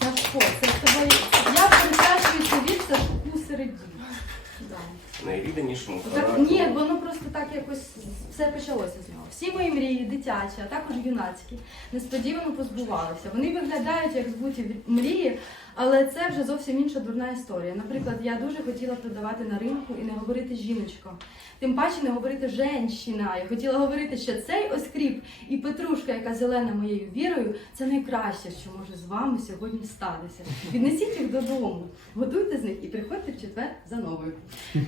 Сашко, це з тобою. Я присвячую тобі Сашку середі. Да. Так, ні, воно просто так якось все почалося з нього. Всі мої мрії, дитячі, а також юнацькі, несподівано позбувалися. Вони виглядають як збуті мрії, але це вже зовсім інша дурна історія. Наприклад, я дуже хотіла продавати на ринку і не говорити жіночко. Тим паче не говорити женщина. Я хотіла говорити, що цей оскріп і петрушка, яка зелена моєю вірою, це найкраще, що може з вами сьогодні статися. Віднесіть їх додому, готуйте з них і приходьте в четвер за новою.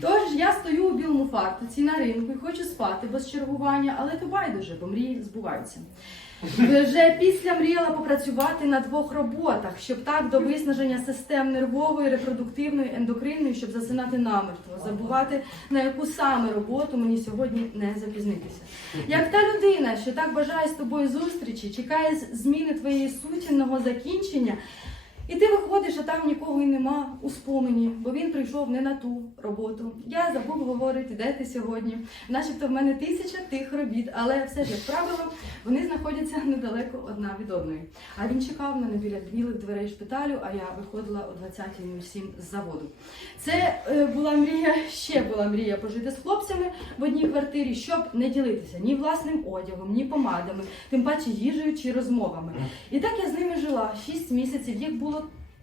Тож я стою у білому фартуці на ринку і хочу спати без чергування, але то байдуже, бо мрії збуваються. Вже після мріяла попрацювати на двох роботах, щоб так до виснаження систем нервової, репродуктивної, ендокринної, щоб засинати намертво, забувати на яку саме роботу мені сьогодні не запізнитися. Як та людина, що так бажає з тобою зустрічі, чекає зміни твоєї сутінного закінчення. І ти виходиш, а там нікого і нема у спомені, бо він прийшов не на ту роботу. Я забув говорити, де ти сьогодні. Начебто в мене тисяча тих робіт, але все ж як правило, вони знаходяться недалеко одна від одної. А він чекав мене біля білих дверей шпиталю, а я виходила о 20.07 з заводу. Це е, була мрія, ще була мрія пожити з хлопцями в одній квартирі, щоб не ділитися ні власним одягом, ні помадами, тим паче їжею чи розмовами. І так я з ними жила 6 місяців. Їх було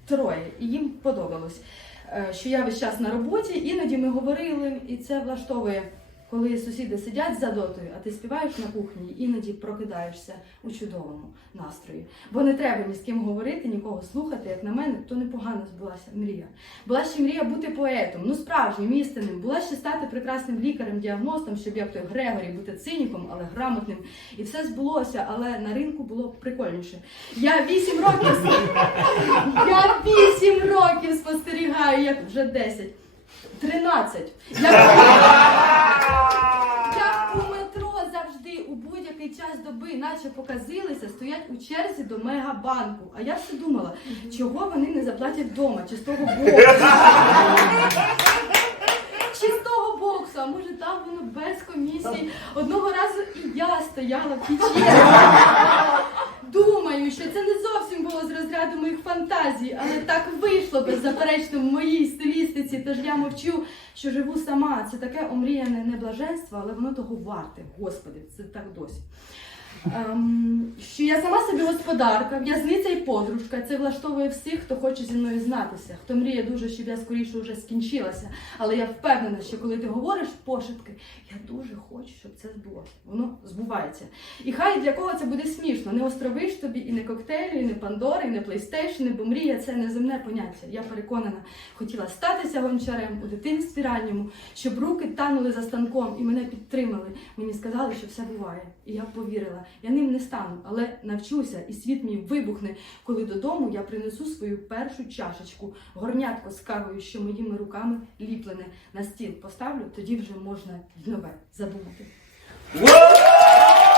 троє, і їм подобалось, е, що я весь час на роботі. Іноді ми говорили, і це влаштовує. Коли сусіди сидять за дотою, а ти співаєш на кухні, іноді прокидаєшся у чудовому настрої. Бо не треба ні з ким говорити, нікого слухати. Як на мене, то непогано збулася мрія. Була ще мрія бути поетом, ну справжнім, істинним. Була ще стати прекрасним лікарем, діагностом, щоб як той Грегорі бути циніком, але грамотним. І все збулося, але на ринку було прикольніше. Я вісім років я вісім років спостерігаю, як вже 10. 13. Як, у метро завжди у будь-який час доби, наче показилися, стоять у черзі до мегабанку. А я все думала, чого вони не заплатять вдома, чи з того боку. Чи з того боксу, а може там воно без комісії. Одного разу і я стояла в тій черзі. Думаю, що це не зовсім було з розряду моїх фантазій, але так вийшло беззаперечно в моїй стилістиці. Тож я мовчу, що живу сама. Це таке омріяне не блаженство, але воно того варте. Господи, це так досі. Ем, що я сама собі господарка, в'язниця і подружка. Це влаштовує всіх, хто хоче зі мною знатися, хто мріє дуже, щоб я скоріше вже скінчилася. Але я впевнена, що коли ти говориш пошепки, я дуже хочу, щоб це збулося. Воно збувається. І хай для кого це буде смішно. Не острови ж тобі і не коктейлі, і не Пандори, і не плейстейшни, бо мрія це неземне поняття. Я переконана, хотіла статися гончарем у дитинстві ранньому, щоб руки танули за станком і мене підтримали. Мені сказали, що все буває. І я повірила. Я ним не стану, але навчуся, і світ мій вибухне, коли додому я принесу свою першу чашечку, горнятко з кавою, що моїми руками ліплене на стіл поставлю, тоді вже можна нове. Ура!